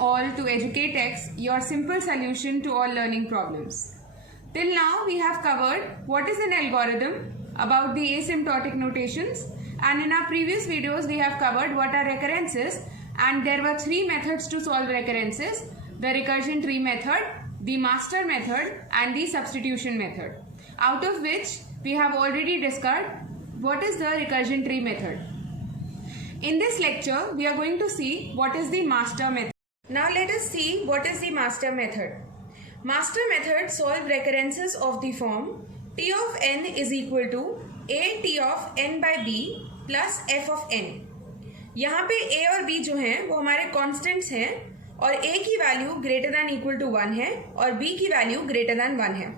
all to EducateX, your simple solution to all learning problems. Till now we have covered what is an algorithm, about the asymptotic notations, and in our previous videos we have covered what are recurrences, and there were three methods to solve recurrences: the recursion tree method, the master method, and the substitution method, out of which we have already discussed what is the recursion tree method. In this lecture, we are going to see what is the master method. Now let us see what is the master method. Master method solve recurrences of the form T of n is equal to a t of n by b plus f of n. यहाँ पे a और b जो हैं वो हमारे constants हैं और a की value greater than equal to 1 है और b की वैल्यू ग्रेटर दैन 1 है.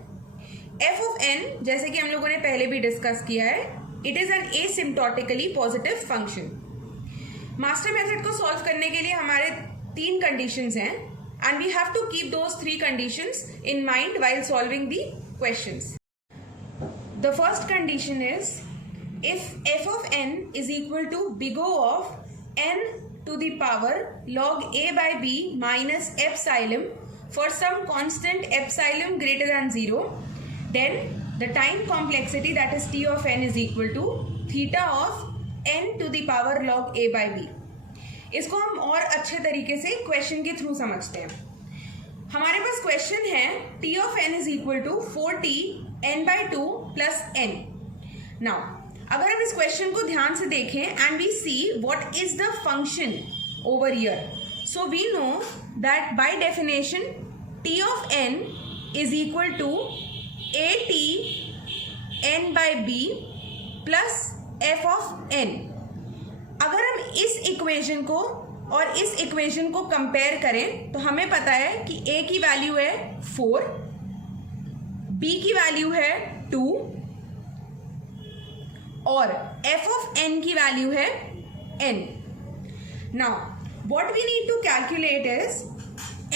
f of n जैसे कि हम लोगों ने पहले भी डिस्कस किया है, it is an asymptotically positive function. Master method को सॉल्व करने के लिए हमारे तीन कंडीशंस हैं and we have to keep those three conditions in mind while solving the questions. The first condition is if f of n is equal to big O of n to the power log a by b minus epsilon for some constant epsilon greater than 0, then the time complexity that is t of n is equal to theta of n to the power log a by b. इसको हम और अच्छे तरीके से question के through समझते हैं. हमारे पास क्वेश्चन है t of n is equal to 4t n by 2 plus n. Now, अगर हम इस क्वेश्चन को ध्यान से देखें and we see what is the function over here, so we know that by definition t of n is equal to a t n by b plus f of n. अगर हम इस equation को और इस equation को compare करें तो हमें पता है कि a की वैल्यू है 4, b की वैल्यू है 2 और f of n की वैल्यू है n. Now what we need to calculate is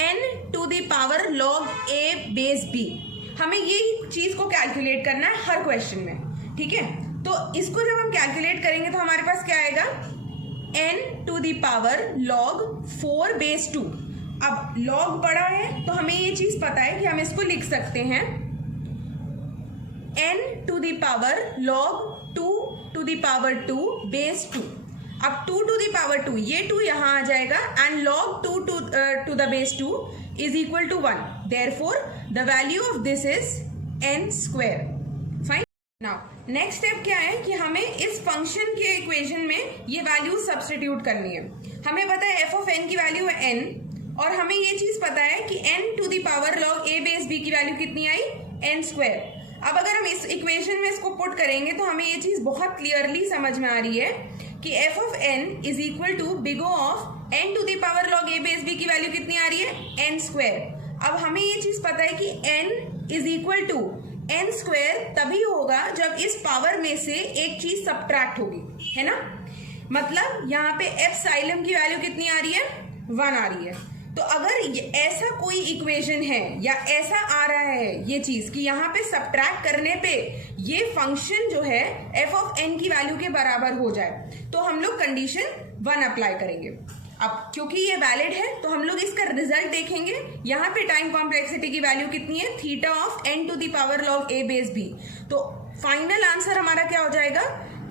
n to the power log a base b. हमें ये चीज को कैलकुलेट करना है हर क्वेश्चन में, ठीक है. तो इसको जब हम कैलकुलेट करेंगे तो हमारे पास क्या आएगा, n to the power log 4 base 2. अब log बड़ा है तो हमें ये चीज पता है कि हम इसको लिख सकते हैं n to the power log 2 to the power 2 base 2. अब 2 टू द पावर 2, ये 2 यहां आ जाएगा and log 2 to the base 2 is equal to 1. Therefore the value of this is n square. Now next step क्या है कि हमें इस फंक्शन के इक्वेशन में ये वैल्यू सब्स्टिट्यूट करनी है. हमें पता है f of n की वैल्यू है n और हमें ये चीज पता है कि n to the power log a base b की वैल्यू कितनी आई, n स्क्वायर. अब अगर हम इस इक्वेशन में इसको पुट करेंगे तो हमें ये चीज बहुत क्लियरली समझ में आ रही है कि f of n is equal to big O of n to the power log a base b की वैल्यू कितनी आ रही है, n स्क्वायर. अब हमें ये चीज पता है कि n is equal to n square तभी होगा जब इस पावर में से एक चीज सब्ट्रैक्ट होगी, है ना. मतलब यहाँ पे एप्सिलॉन की वैल्यू कितनी आ रही है, 1 आ रही है. तो अगर ऐसा कोई इक्वेशन है या ऐसा आ रहा है ये चीज कि यहाँ पे सब्ट्रैक्ट करने पे ये फंक्शन जो है f of n की वैल्यू के बराबर हो जाए तो हम लोग कंडीशन 1 अप्लाई करेंगे. अब क्योंकि ये वैलिड है तो हम लोग इसका रिजल्ट देखेंगे. यहाँ पे टाइम कॉम्प्लेक्सिटी की वैल्यू कितनी है, theta of n to the power log a base b. तो फाइनल आंसर हमारा क्या हो जाएगा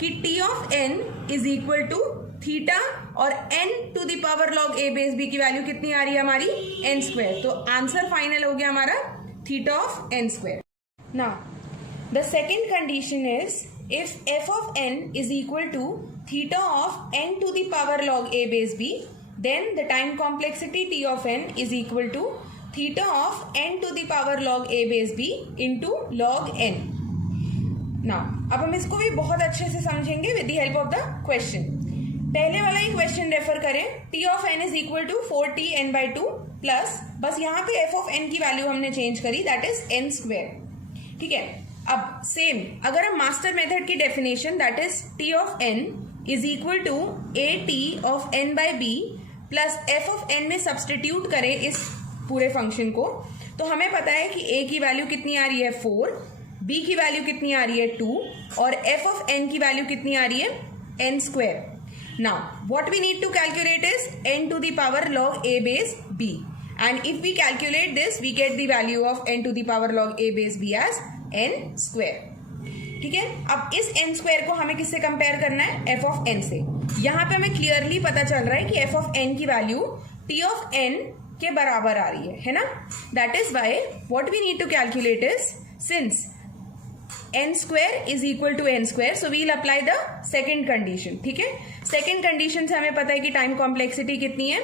कि t of n is equal to theta और n to the power log a base b की वैल्यू कितनी आ रही है हमारी, n स्क्वायर. तो आंसर फाइनल हो गया हमारा theta of n square. Now the second condition is if f of n is equal to theta of n to the power log a base b, then the time complexity t of n is equal to theta of n to the power log a base b into log n. Now, अब हम इसको भी बहुत अच्छे से समझेंगे with the help of the question. पहले वाला ही क्वेश्चन रेफर करें, t of n is equal to 4t n by 2 plus बस यहाँ पे f of n की वैल्यू हमने चेंज करी, दैट इज n स्क्वायर, ठीक है. अब सेम अगर हम मास्टर मेथड की definition that is t of n is equal to a t of n by b plus f of n में सब्सटीट्यूट करें इस पूरे फंक्शन को तो हमें पता है कि a की वैल्यू कितनी आ रही है 4, b की वैल्यू कितनी आ रही है 2 और f of n की वैल्यू कितनी आ रही है n square. Now what we need to calculate is n to the power log a base b, and if we calculate this we get the value of n to the power log a base b as n square. ठीक है, अब इस n square को हमें किससे compare करना है? f of n से. यहाँ पे हमें क्लियरली पता चल रहा है कि f of n की वैल्यू t of n के बराबर आ रही है ना. That is why what we need to calculate is, since n square is equal to n square, so we will apply the second condition. ठीक है, second condition से हमें पता है कि टाइम कॉम्प्लेक्सिटी कितनी है,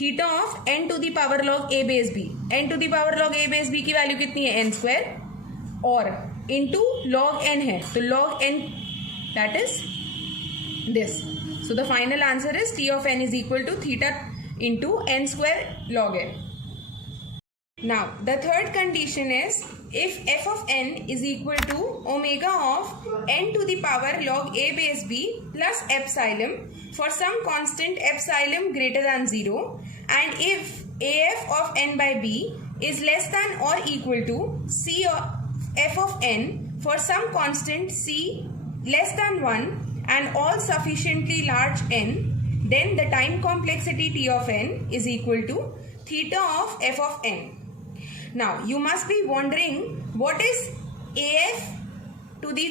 theta of n to the power log a base b. n to the power log a base b की वैल्यू कितनी है? n स्क्वायर, और इनटू लॉग n है तो log n that is this. So the final answer is t of n is equal to theta into n square log n. Now the third condition is if f of n is equal to omega of n to the power log a base b plus epsilon for some constant epsilon greater than 0, and if af of n by b is less than or equal to c of f of n for some constant c less than 1 and all sufficiently large n, then the time complexity t of n is equal to theta of f of n. Now you must be wondering what is af to the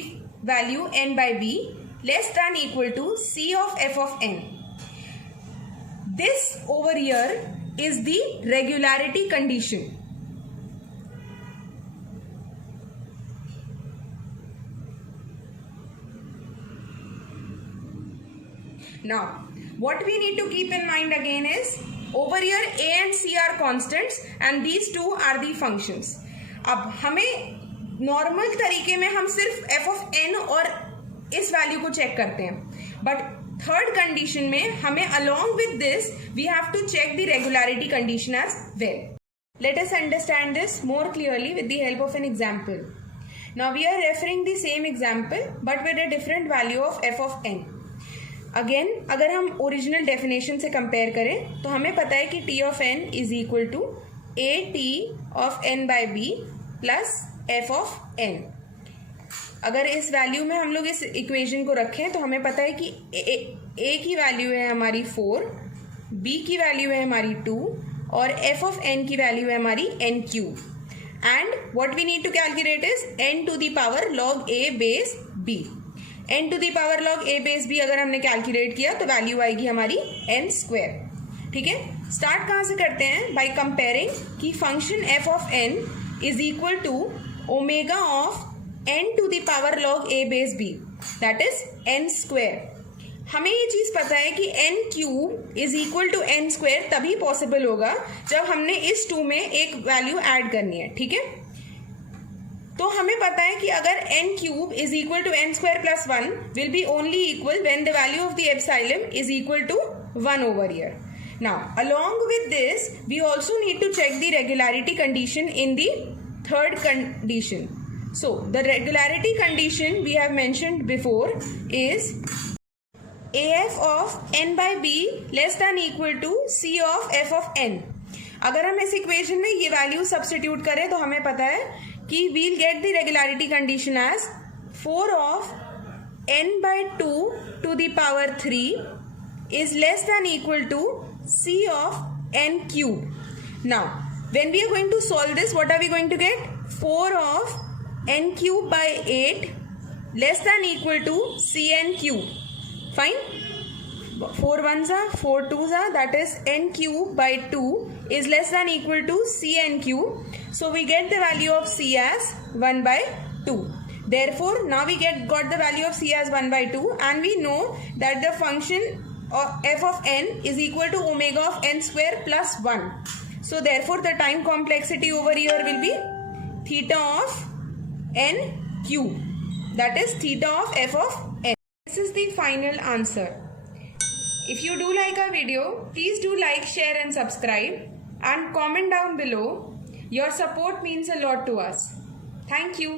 value n by b less than equal to c of f of n. This over here is the regularity condition. Now what we need to keep in mind again is over here a and c are constants and these two are the functions. अब हमें normal तरीके में हम सिर्फ f of n और इस value को check करते हैं, बट थर्ड कंडीशन में हमें along with this we have to check the regularity condition as well. Let us understand this more clearly with the help of an example. Now we are referring the same example but with a different value of f of n. Again अगर हम original definition से compare करें तो हमें पता है कि t of n is equal to a t of n by b plus f of n. अगर इस वैल्यू में हम लोग इस इक्वेशन को रखें तो हमें पता है कि ए की वैल्यू है हमारी 4, बी की वैल्यू है हमारी 2 और एफ ऑफ एन की वैल्यू है हमारी n cube. And what we need to calculate is n to the power log a base b. n to the power log a base b अगर हमने calculate किया तो वैल्यू आएगी हमारी n square. ठीक है, स्टार्ट कहाँ से करते हैं? बाय कंपेयरिंग कि function f of n is equal to omega of n to the power log a base b that is n square. हमें ये चीज पता है कि n cube is equal to n square तभी पॉसिबल होगा जब हमने इस 2 में एक वैल्यू ऐड करनी है. ठीक है, तो हमें पता है कि अगर n cube is equal to n square plus 1 will be only equal when the value of the epsilon is equal to 1 over here. Now along with this we also need to check the regularity condition in the third condition. So the regularity condition we have mentioned before is af of n by b less than equal to c of f of n. अगर हम इस equation में ये value substitute करें तो हमें पता है कि we'll get the regularity condition as 4 of n by 2 to the power 3 is less than equal to c of n cube. Now when we are going to solve this, what are we going to get? 4 of n cube by 8 less than equal to cn cube. Fine, 4 ones are 4 twos are, that is n cube by 2 is less than equal to cn cube. So we get the value of c as 1 by 2. Therefore now we got the value of c as 1 by 2 and we know that the function of f of n is equal to omega of n square plus 1. So therefore the time complexity over here will be theta of n cube, that is theta of f of n. This is the final answer. If you do like our video, please do like, share and subscribe and comment down below. Your support means a lot to us. Thank you.